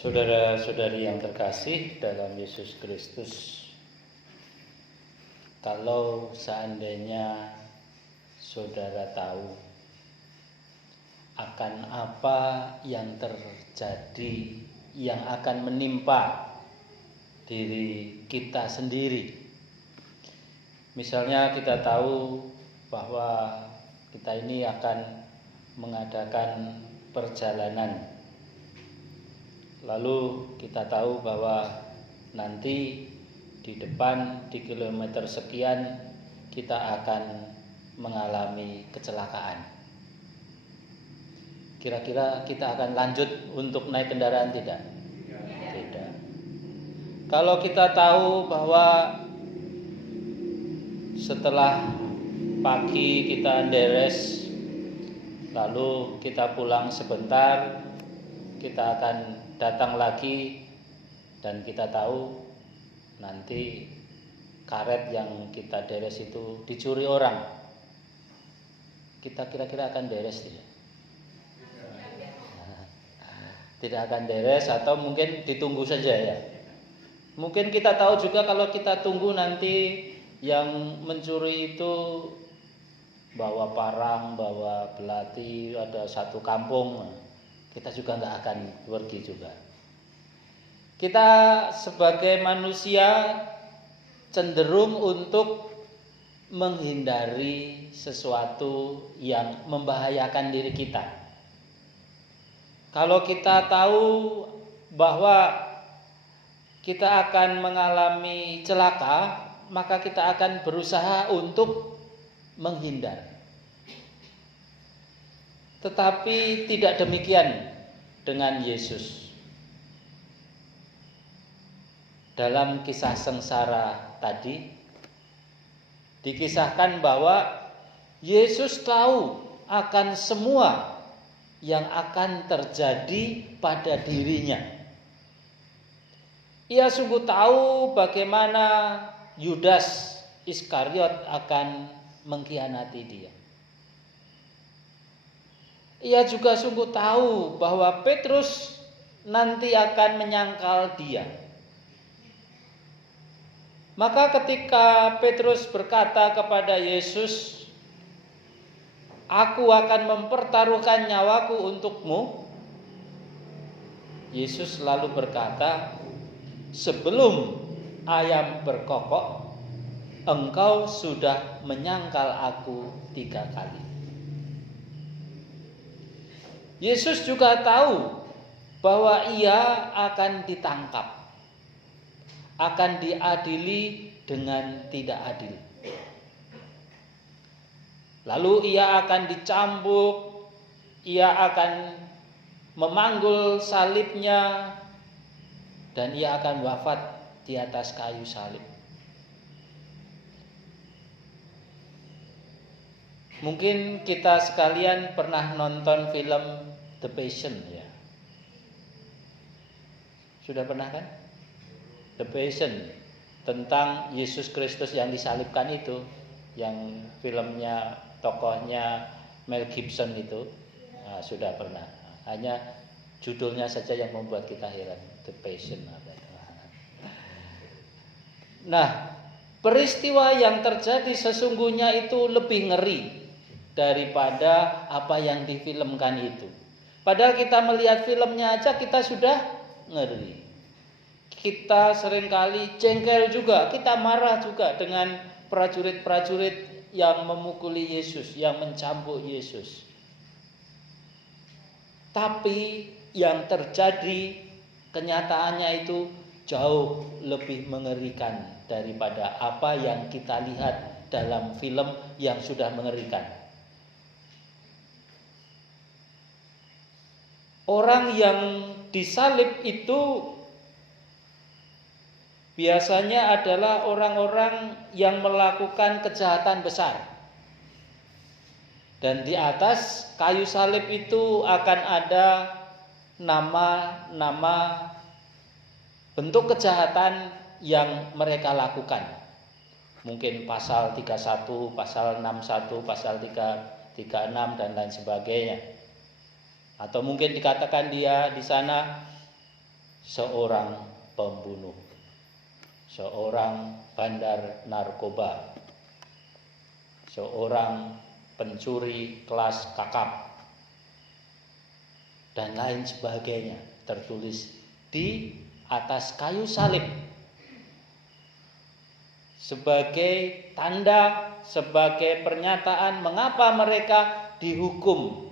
Saudara-saudari yang terkasih dalam Yesus Kristus, kalau seandainya saudara tahu akan apa yang terjadi, yang akan menimpa diri kita sendiri. Misalnya kita tahu bahwa kita ini akan mengadakan perjalanan. Lalu kita tahu bahwa nanti di depan di kilometer sekian kita akan mengalami kecelakaan. Kira-kira kita akan lanjut untuk naik kendaraan tidak? Tidak. Kalau kita tahu bahwa setelah pagi kita beres, lalu kita pulang sebentar, kita akan datang lagi, dan kita tahu nanti karet yang kita deres itu dicuri orang. Kita kira-kira akan beres tidak? Tidak akan beres, atau mungkin ditunggu saja ya. Mungkin kita tahu juga kalau kita tunggu nanti yang mencuri itu bawa parang, bawa belati, ada satu kampung, kita juga nggak akan pergi juga. Kita sebagai manusia cenderung untuk menghindari sesuatu yang membahayakan diri kita. Kalau kita tahu bahwa kita akan mengalami celaka, maka kita akan berusaha untuk menghindar. Tetapi tidak demikian dengan Yesus. Dalam kisah sengsara tadi dikisahkan bahwa Yesus tahu akan semua yang akan terjadi pada dirinya. Ia sungguh tahu bagaimana Yudas Iskariot akan mengkhianati dia. Ia juga sungguh tahu bahwa Petrus nanti akan menyangkal dia. Maka ketika Petrus berkata kepada Yesus, "Aku akan mempertaruhkan nyawaku untukmu," Yesus lalu berkata, "Sebelum ayam berkokok, engkau sudah menyangkal aku 3 kali." Yesus juga tahu bahwa ia akan ditangkap, akan diadili dengan tidak adil. Lalu ia akan dicambuk, ia akan memanggul salibnya, dan ia akan wafat di atas kayu salib. Mungkin kita sekalian pernah nonton film The Passion ya. Sudah pernah kan? The Passion, tentang Yesus Kristus yang disalibkan itu, yang filmnya tokohnya Mel Gibson itu. Nah, sudah pernah. Hanya judulnya saja yang membuat kita heran, The Passion. Nah, peristiwa yang terjadi sesungguhnya itu lebih ngeri daripada apa yang difilmkan itu. Padahal kita melihat filmnya aja kita sudah ngeri. Kita seringkali jengkel juga, kita marah juga dengan prajurit-prajurit yang memukuli Yesus, yang mencambuk Yesus. Tapi yang terjadi kenyataannya itu jauh lebih mengerikan daripada apa yang kita lihat dalam film yang sudah mengerikan. Orang yang disalib itu biasanya adalah orang-orang yang melakukan kejahatan besar. Dan di atas kayu salib itu akan ada nama-nama bentuk kejahatan yang mereka lakukan. Mungkin pasal 31, pasal 61, pasal 336 dan lain sebagainya. Atau mungkin dikatakan dia di sana seorang pembunuh, seorang bandar narkoba, seorang pencuri kelas kakap, dan lain sebagainya tertulis di atas kayu salib sebagai tanda, sebagai pernyataan mengapa mereka dihukum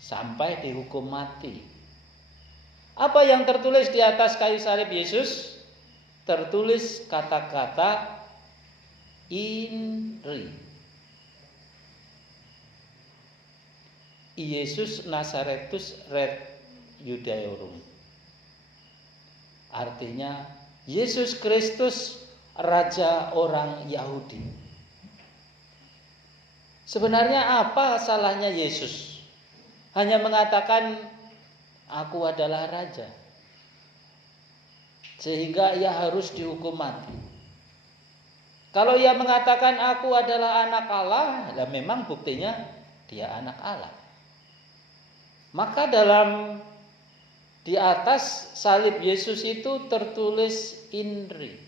sampai dihukum mati. Apa yang tertulis di atas kayu salib Yesus? Tertulis kata-kata INRI. Iesus Nazaretus Red Judaeorum. Artinya Yesus Kristus Raja orang Yahudi. Sebenarnya apa salahnya Yesus? Hanya mengatakan aku adalah raja, sehingga ia harus dihukum mati. Kalau ia mengatakan aku adalah anak Allah, ya memang buktinya dia anak Allah. Maka di atas salib Yesus itu tertulis INRI.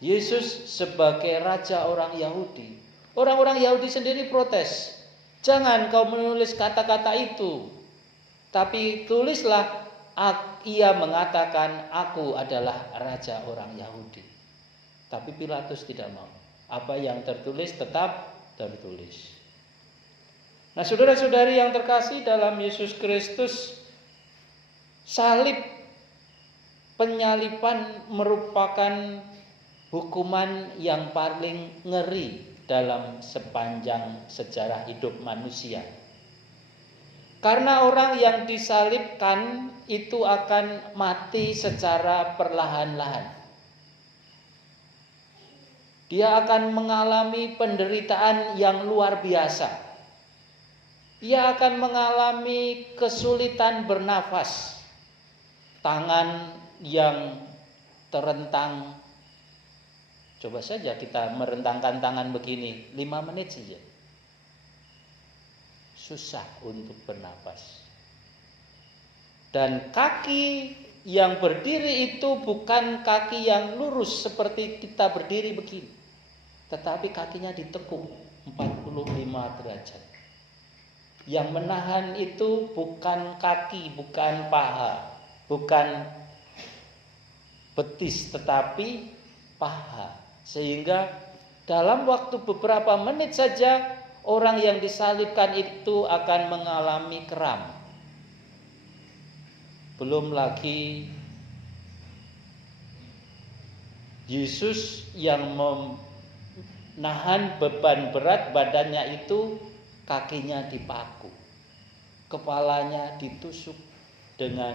Yesus sebagai raja orang Yahudi. Orang-orang Yahudi sendiri protes. Jangan kau menulis kata-kata itu. Tapi tulislah ia mengatakan aku adalah raja orang Yahudi. Tapi Pilatus tidak mau. Apa yang tertulis tetap tertulis. Nah, saudara-saudari yang terkasih dalam Yesus Kristus, salib penyaliban merupakan hukuman yang paling ngeri dalam sepanjang sejarah hidup manusia. Karena orang yang disalibkan itu akan mati secara perlahan-lahan. Dia akan mengalami penderitaan yang luar biasa. Ia akan mengalami kesulitan bernafas. Tangan yang terentang. Coba saja kita merentangkan tangan begini 5 menit saja. Susah untuk bernapas. Dan kaki yang berdiri itu bukan kaki yang lurus seperti kita berdiri begini. Tetapi kakinya ditekuk 45 derajat. Yang menahan itu bukan kaki, bukan paha, bukan betis, tetapi paha. Sehingga dalam waktu beberapa menit saja orang yang disalibkan itu akan mengalami kram. Belum lagi Yesus yang menahan beban berat badannya itu, kakinya dipaku, kepalanya ditusuk dengan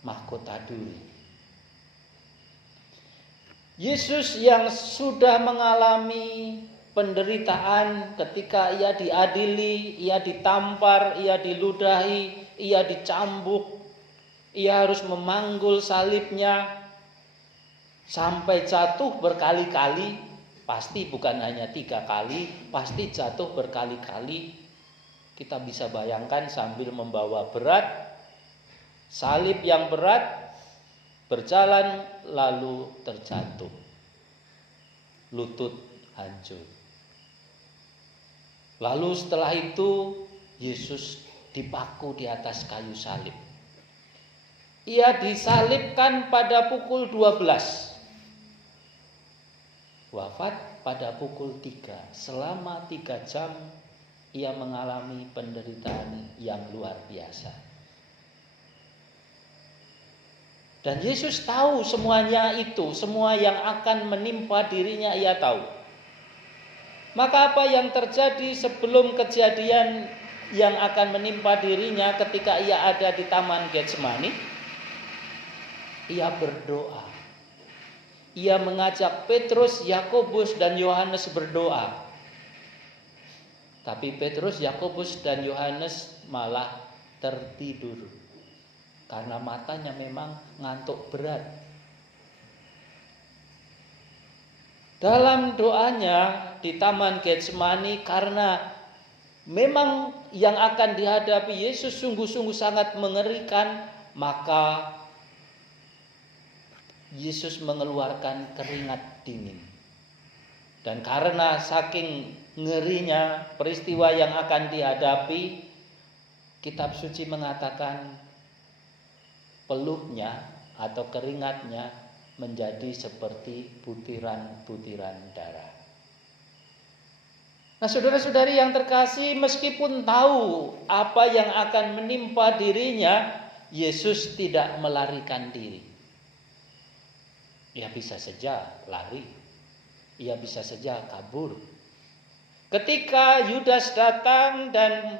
mahkota duri. Yesus yang sudah mengalami penderitaan ketika ia diadili, ia ditampar, ia diludahi, ia dicambuk, ia harus memanggul salibnya sampai jatuh berkali-kali, pasti bukan hanya 3 kali, pasti jatuh berkali-kali. Kita bisa bayangkan sambil membawa berat, salib yang berat, berjalan lalu terjatuh, lutut hancur. Lalu setelah itu Yesus dipaku di atas kayu salib. Ia disalibkan pada pukul 12. Wafat pada pukul 3. Selama 3 jam ia mengalami penderitaan yang luar biasa. Dan Yesus tahu semuanya itu, semua yang akan menimpa dirinya ia tahu. Maka apa yang terjadi sebelum kejadian yang akan menimpa dirinya ketika ia ada di Taman Getsemani? Ia berdoa. Ia mengajak Petrus, Yakobus, dan Yohanes berdoa. Tapi Petrus, Yakobus, dan Yohanes malah tertidur. Karena matanya memang ngantuk berat. Dalam doanya di Taman Getsemani, karena memang yang akan dihadapi Yesus sungguh-sungguh sangat mengerikan, maka Yesus mengeluarkan keringat dingin. Dan karena saking ngerinya peristiwa yang akan dihadapi, kitab suci mengatakan peluknya atau keringatnya menjadi seperti butiran-butiran darah. Nah, saudara-saudari yang terkasih, meskipun tahu apa yang akan menimpa dirinya, Yesus tidak melarikan diri. Ia bisa saja lari, ia bisa saja kabur. Ketika Yudas datang dan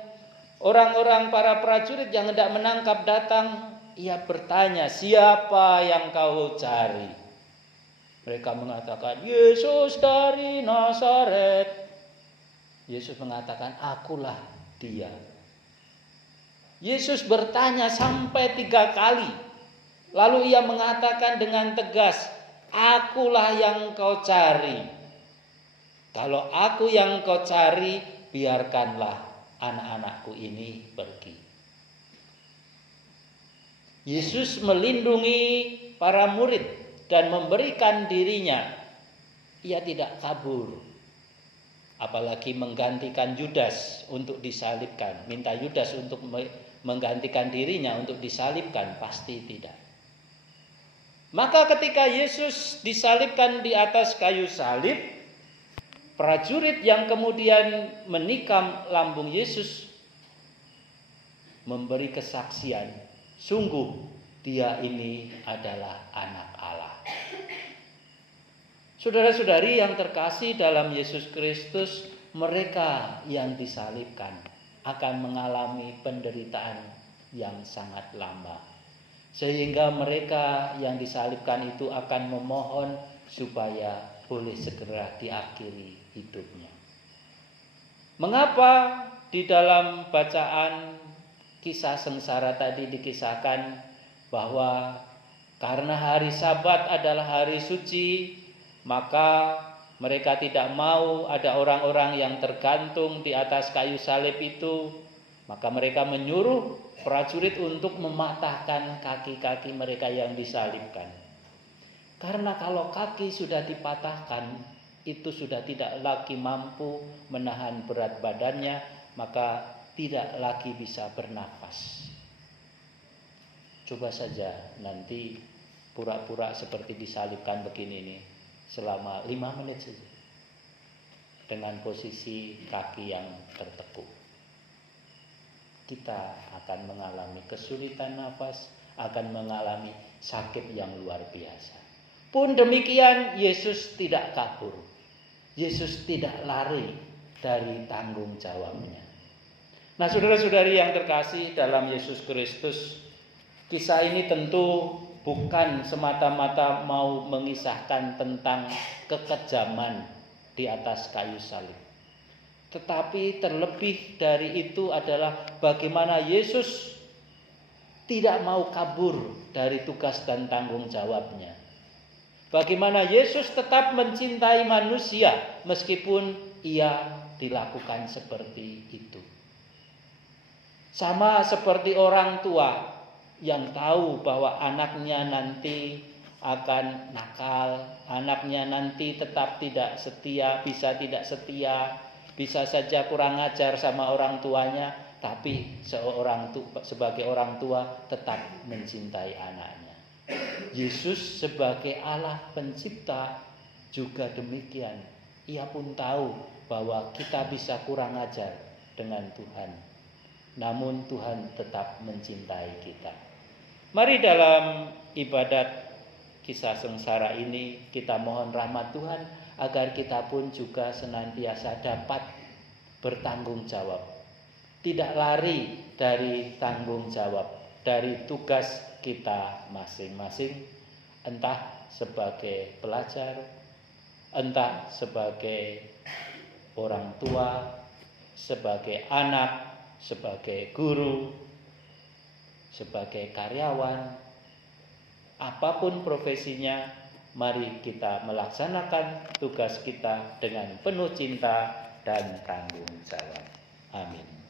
orang-orang para prajurit yang hendak menangkap datang, ia bertanya, "Siapa yang kau cari?" Mereka mengatakan, "Yesus dari Nazaret." Yesus mengatakan, "Akulah dia." Yesus bertanya sampai 3 kali. Lalu ia mengatakan dengan tegas, "Akulah yang kau cari. Kalau aku yang kau cari, biarkanlah anak-anakku ini pergi." Yesus melindungi para murid dan memberikan dirinya. Ia tidak kabur. Apalagi menggantikan Yudas untuk disalibkan. Minta Yudas untuk menggantikan dirinya untuk disalibkan, pasti tidak. Maka ketika Yesus disalibkan di atas kayu salib, prajurit yang kemudian menikam lambung Yesus memberi kesaksian, sungguh dia ini adalah anak Allah. Saudara-saudari yang terkasih dalam Yesus Kristus, mereka yang disalibkan akan mengalami penderitaan yang sangat lama. Sehingga mereka yang disalibkan itu akan memohon supaya boleh segera diakhiri hidupnya. Mengapa di dalam bacaan kisah sengsara tadi dikisahkan bahwa karena hari Sabat adalah hari suci, maka mereka tidak mau ada orang-orang yang tergantung di atas kayu salib itu. Maka mereka menyuruh prajurit untuk mematahkan kaki-kaki mereka yang disalibkan. Karena kalau kaki sudah dipatahkan, itu sudah tidak lagi mampu menahan berat badannya, maka tidak lagi bisa bernafas. Coba saja nanti pura-pura seperti disalibkan begini nih, selama 5 menit saja dengan posisi kaki yang tertekuk. Kita akan mengalami kesulitan nafas, akan mengalami sakit yang luar biasa. Pun demikian, Yesus tidak kabur. Yesus tidak lari dari tanggung jawabnya. Nah, saudara-saudari yang terkasih dalam Yesus Kristus, kisah ini tentu bukan semata-mata mau mengisahkan tentang kekejaman di atas kayu salib. Tetapi terlebih dari itu adalah bagaimana Yesus tidak mau kabur dari tugas dan tanggung jawabnya. Bagaimana Yesus tetap mencintai manusia meskipun ia dilakukan seperti itu. Sama seperti orang tua yang tahu bahwa anaknya nanti akan nakal, anaknya nanti tetap tidak setia, bisa tidak setia, bisa saja kurang ajar sama orang tuanya, tapi sebagai orang tua tetap mencintai anaknya. Yesus sebagai Allah pencipta juga demikian. Ia pun tahu bahwa kita bisa kurang ajar dengan Tuhan, namun Tuhan tetap mencintai kita. Mari dalam ibadat kisah sengsara ini kita mohon rahmat Tuhan agar kita pun juga senantiasa dapat bertanggung jawab. Tidak lari dari tanggung jawab, dari tugas kita masing-masing, entah sebagai pelajar, entah sebagai orang tua, sebagai anak, sebagai guru, sebagai karyawan, apapun profesinya, mari kita melaksanakan tugas kita dengan penuh cinta dan tanggung jawab. Amin.